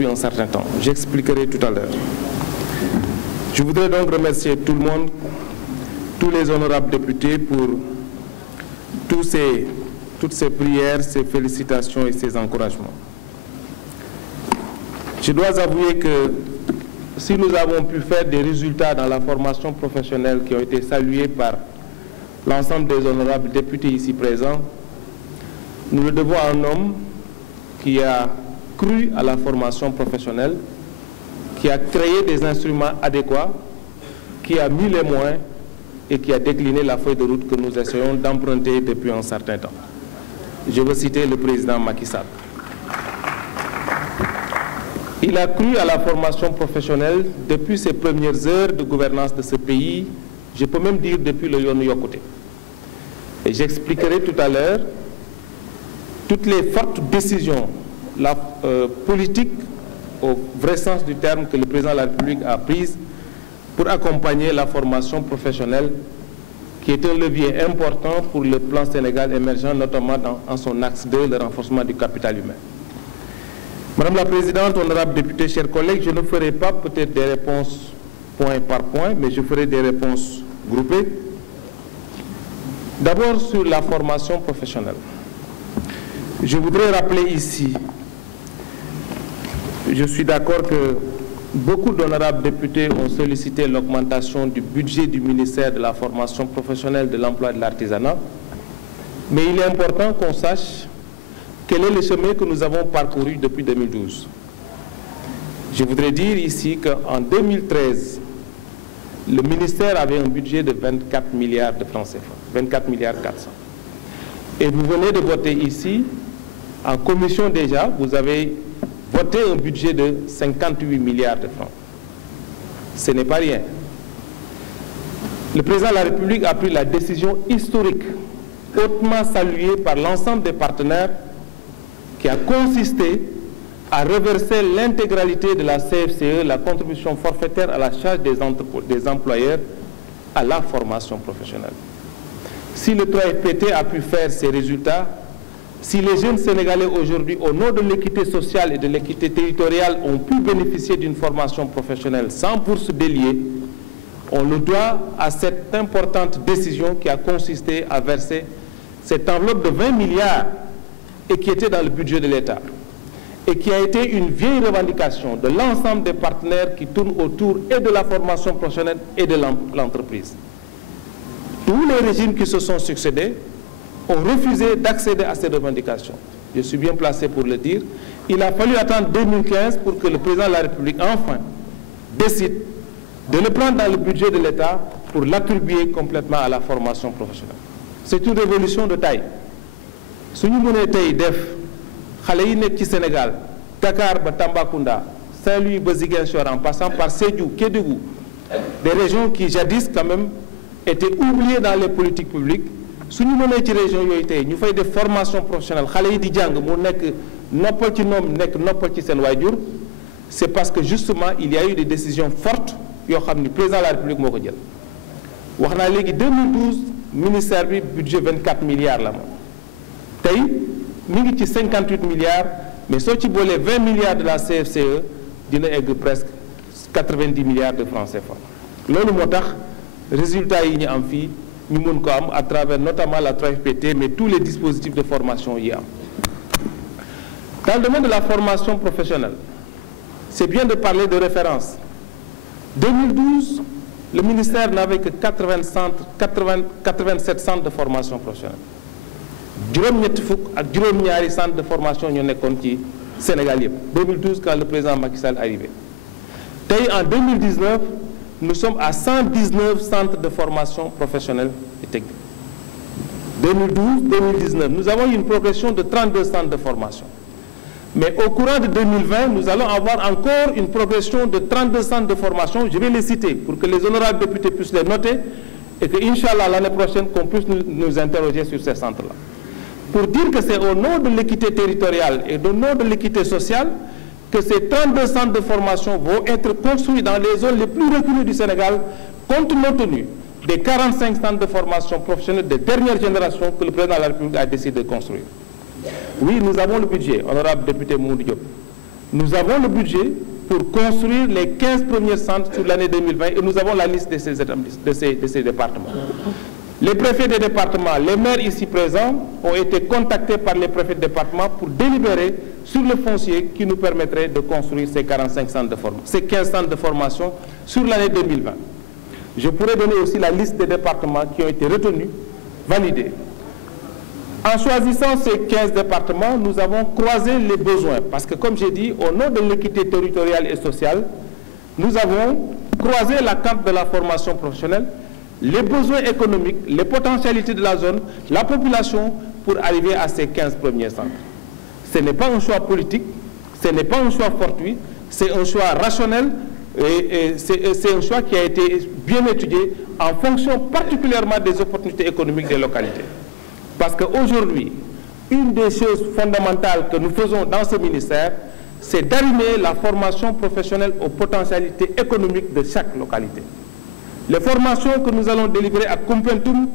depuis un certain temps. J'expliquerai tout à l'heure. Je voudrais donc remercier tout le monde, tous les honorables députés pour toutes ces prières, ces félicitations et ces encouragements. Je dois avouer que si nous avons pu faire des résultats dans la formation professionnelle qui ont été salués par l'ensemble des honorables députés ici présents, nous le devons à un homme qui a cru à la formation professionnelle, qui a créé des instruments adéquats, qui a mis les moyens et qui a décliné la feuille de route que nous essayons d'emprunter depuis un certain temps. Je veux citer le président Macky Sall. Il a cru à la formation professionnelle depuis ses premières heures de gouvernance de ce pays, je peux même dire depuis le Yoonu Yokkute. Et j'expliquerai tout à l'heure toutes les fortes décisions politiques, au vrai sens du terme, que le président de la République a prises pour accompagner la formation professionnelle, qui est un levier important pour le plan Sénégal émergent, notamment en son axe 2, le renforcement du capital humain. Madame la Présidente, honorables députés, chers collègues, je ne ferai pas peut-être des réponses point par point, mais je ferai des réponses groupées. D'abord sur la formation professionnelle. Je voudrais rappeler ici, je suis d'accord que beaucoup d'honorables députés ont sollicité l'augmentation du budget du ministère de la formation professionnelle, de l'emploi et de l'artisanat, mais il est important qu'on sache quel est le chemin que nous avons parcouru depuis 2012. Je voudrais dire ici qu'en 2013, le ministère avait un budget de 24 milliards de francs CFA, 24 milliards 400. Et vous venez de voter ici, en commission déjà, vous avez voté un budget de 58 milliards de francs. Ce n'est pas rien. Le président de la République a pris la décision historique, hautement saluée par l'ensemble des partenaires, qui a consisté à reverser l'intégralité de la CFCE, la contribution forfaitaire à la charge des employeurs, à la formation professionnelle. Si le 3FPT a pu faire ces résultats, si les jeunes Sénégalais aujourd'hui, au nom de l'équité sociale et de l'équité territoriale, ont pu bénéficier d'une formation professionnelle sans bourse déliée, on le doit à cette importante décision qui a consisté à verser cette enveloppe de 20 milliards et qui était dans le budget de l'État, et qui a été une vieille revendication de l'ensemble des partenaires qui tournent autour et de la formation professionnelle et de l'entreprise. Tous les régimes qui se sont succédés ont refusé d'accéder à ces revendications. Je suis bien placé pour le dire. Il a fallu attendre 2015 pour que le président de la République, enfin, décide de le prendre dans le budget de l'État pour l'attribuer complètement à la formation professionnelle. C'est une révolution de taille. Si nous voulons def xalé yi nek ci Sénégal, Dakar ba Tambacounda, Saint-Louis ba Ziguinchor, en passant par Sédhiou, Kédougou, des régions qui jadis quand même étaient oubliées dans les politiques publiques. Si nous voulons ci région yoy tay ñu fay def formation professionnelle, xalé yi di jang mu nek noppal ci ñom nek noppal ci sen wayjur, c'est parce que justement il y a eu des décisions fortes yo xamni président de la République moko jël. Waxna légui 2012 ministère bi budget 24 milliards la mo. Tay mi ngi ci 58 milliards, mais so ci bolé 20 milliards de la CFCE dina egg presque 90 milliards de francs CFA. Lolu motax résultats yi ñu am fi ñu mën ko am à travers notamment la 3FPT, mais tous les dispositifs de formation yi am. Dans le domaine de la formation professionnelle, c'est bien de parler de référence. 2012, le ministère n'avait que 87 centres de formation professionnelle. Juróom-ñetti fukk ak juróom-ñaari centres de formation ñoo nekkoon ci Sénégal yëpp. 2012 quand le président Macky Sall est arrivé. Tey en 2019, nous sommes à 119 centres de formation professionnelle et technique. 2012-2019, nous avons eu une progression de 32 centres de formation. Mais au courant de 2020, nous allons avoir encore une progression de 32 centres de formation. Je vais les citer pour que les honorables députés puissent les noter et que, Inch'Allah, l'année prochaine, qu'on puisse nous interroger sur ces centres-là. Pour dire que c'est au nom de l'équité territoriale et au nom de l'équité sociale que ces 32 centres de formation vont être construits dans les zones les plus reculées du Sénégal, compte tenu des 45 centres de formation professionnelle de dernière génération que le président de la République a décidé de construire. Oui, nous avons le budget, honorable député Mamadou Diop. Nous avons le budget pour construire les 15 premiers centres sur l'année 2020 et nous avons la liste de ces départements. Les préfets des départements, les maires ici présents ont été contactés par les préfets de département pour délibérer sur le foncier qui nous permettrait de construire ces 45 centres de formation, ces 15 centres de formation sur l'année 2020. Je pourrais donner aussi la liste des départements qui ont été retenus, validés. En choisissant ces 15 départements, nous avons croisé les besoins parce que, comme j'ai dit, au nom de l'équité territoriale et sociale, nous avons croisé la carte de la formation professionnelle, les besoins économiques, les potentialités de la zone, la population pour arriver à ces 15 premiers centres. Ce n'est pas un choix politique, ce n'est pas un choix fortuit, c'est un choix rationnel et c'est un choix qui a été bien étudié en fonction particulièrement des opportunités économiques des localités. Parce qu'aujourd'hui, une des choses fondamentales que nous faisons dans ce ministère, c'est d'arrimer la formation professionnelle aux potentialités économiques de chaque localité. Les formations que nous allons délivrer à Koumpentoum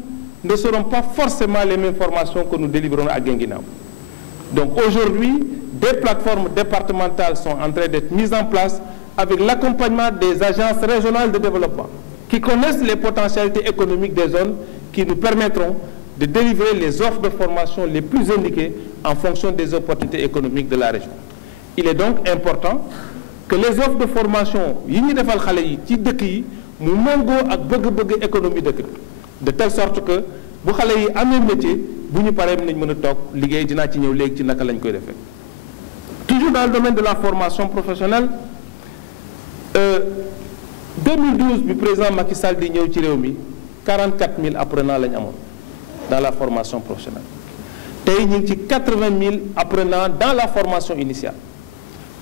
ne seront pas forcément les mêmes formations que nous délivrons à Guinguinéo. Donc aujourd'hui, des plateformes départementales sont en train d'être mises en place avec l'accompagnement des agences régionales de développement qui connaissent les potentialités économiques des zones qui nous permettront de délivrer les offres de formation les plus indiquées en fonction des opportunités économiques de la région. Il est donc important que les offres de formation yi ñu defal xale yi ci dëkk yi mu méngoo ak bëgg-bëgg économie dëkk de telle sorte que bu xale yi amee métier bu ñu paree nañ mën a toog liggéey dinaa ci ñëw léegi ci naka lañ koy defee. Toujours dans le domaine de la formation professionnelle 2012 bi président Macky Sall di ñëw ci réew mi 44 000 apprenants lañ amoon dans la formation professionnelle tey ñu ngi ci 80 000 apprenants dans la formation initiale.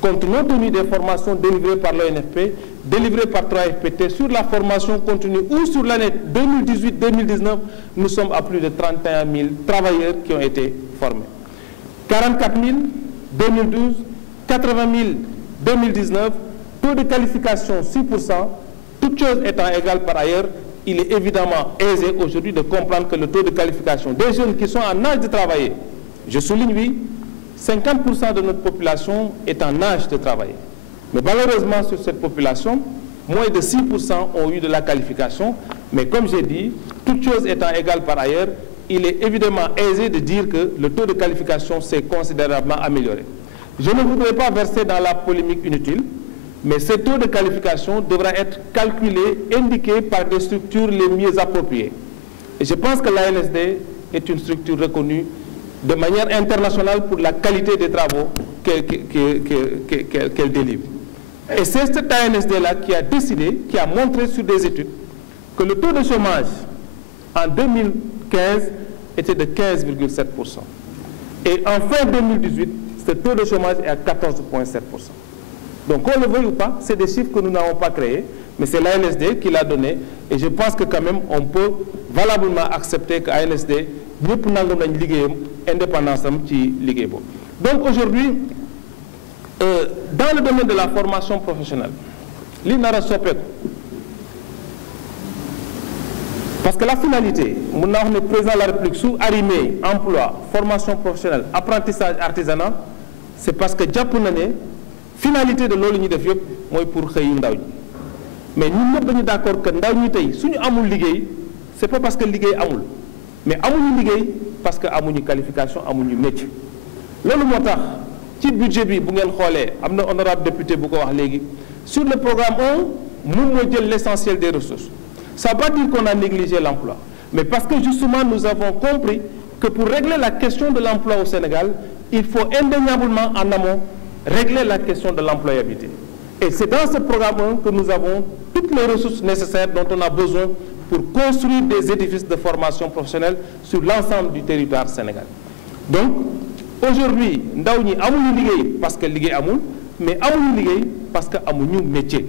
Compte tenu des formations délivrées par l'ONFP, délivrées par 3FPT sur la formation continue ou sur l'année 2018-2019, nous sommes à plus de 31 000 travailleurs qui ont été formés. 44 000 2012, 80 000 2019, taux de qualification 6%, toutes choses étant égales par ailleurs, il est évidemment aisé aujourd'hui de comprendre que le taux de qualification des jeunes qui sont en âge de travailler, je souligne oui, 50% de notre population est en âge de travailler. Mais malheureusement, sur cette population, moins de 6% ont eu de la qualification. Mais comme j'ai dit, toutes choses étant égales par ailleurs, il est évidemment aisé de dire que le taux de qualification s'est considérablement amélioré. Je ne voudrais pas verser dans la polémique inutile, mais ce taux de qualification devra être calculé, indiqué par des structures les mieux appropriées. Et je pense que l'ANSD est une structure reconnue de manière internationale pour la qualité des travaux qu'elle délivre. Et c'est cette ANSD-là qui a décidé, qui a montré sur des études, que le taux de chômage en 2015 était de 15,7%. Et en fin 2018, ce taux de chômage est à 14,7%. Donc, on le veuille ou pas, c'est des chiffres que nous n'avons pas créés, mais c'est l'ANSD qui l'a donné. Et je pense que quand même, on peut valablement accepter que l'ANSD ñëpp nangam nañ liggéeyam indépendance am ci liggéey boobu. Donc aujourd'hui dans le domaine de la formation professionnelle li nar a soppeeku parce que la finalité mun naa wax ne président de la République su arrimé emploi formation professionnelle apprentissage artisanat c'est parce que jàpp na ne finalité de loolu ñu def yëpp mooy pour xëyu ndaw ñi mais ñun ñëpp dañu d'accord que ndaw ñi tey suñu amul liggéey c'est pas parce que liggéey amul mais amuñu liggéey parce que amuñu qualification amuñu métier loolu moo tax ci budget bi bu ngeen xoolee am na honorable député bu ko wax léegi sur le programme 1 moom moo jël l'essentiel des ressources. Ça ne veut pas dire qu'on a négligé l'emploi, mais parce que justement nous avons compris que pour régler la question de l'emploi au Sénégal, il faut indéniablement en amont régler la question de l'employabilité. Et c'est dans ce programme 1 que nous avons toutes les ressources nécessaires dont on a besoin pour construire des édifices de formation professionnelle sur l'ensemble du territoire sénégalais. Donc, aujourd'hui, ndaw ñi amuñu liggéey parce que liggéey amul, mais amuñu liggéey parce que amuñu métier.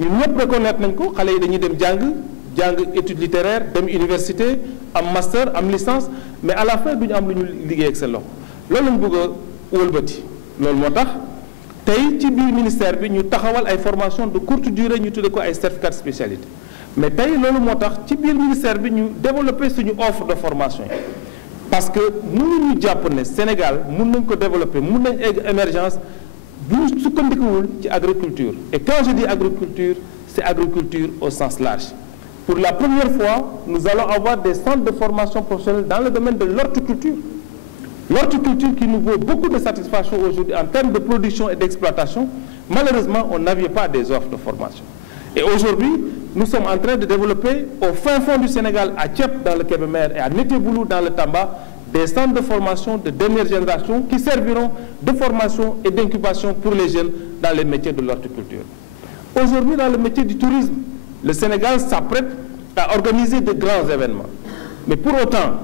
Ñun ñëpp reconnaître nañ ko xale yi dañuy dem jàng études littéraires dem université am master am licence mais à la fin duñu am lu ñu liggéey ak seen loxo loolu lañ bëgg a wëlbati loolu moo tax tey ci biir ministère bi ñu taxawal ay formation de courte durée ñu tudde ko ay certificat de spécialité mais tey loolu moo tax ci biir ministère bi ñu développer suñu offre de formation yi parce que mënuñu jàpp ne Sénégal mën nañ ko développer mën nañ egg émergence du sukkandikuwul ci agriculture. Et quand je dis agriculture, c'est agriculture au sens large. Pour la première fois, nous allons avoir des centres de formation professionnelle dans le domaine de l'horticulture. L'horticulture qui nous vaut beaucoup de satisfaction aujourd'hui en termes de production et d'exploitation. Malheureusement, on n'avait pas des offres de formation. Et aujourd'hui, nous sommes en train de développer au fin fond du Sénégal, à Thiep dans le Kébémer et à Nétéboulou dans le Tamba, des centres de formation de dernière génération qui serviront de formation et d'incubation pour les jeunes dans les métiers de l'horticulture. Aujourd'hui, dans le métier du tourisme, le Sénégal s'apprête à organiser de grands événements. Mais pour autant,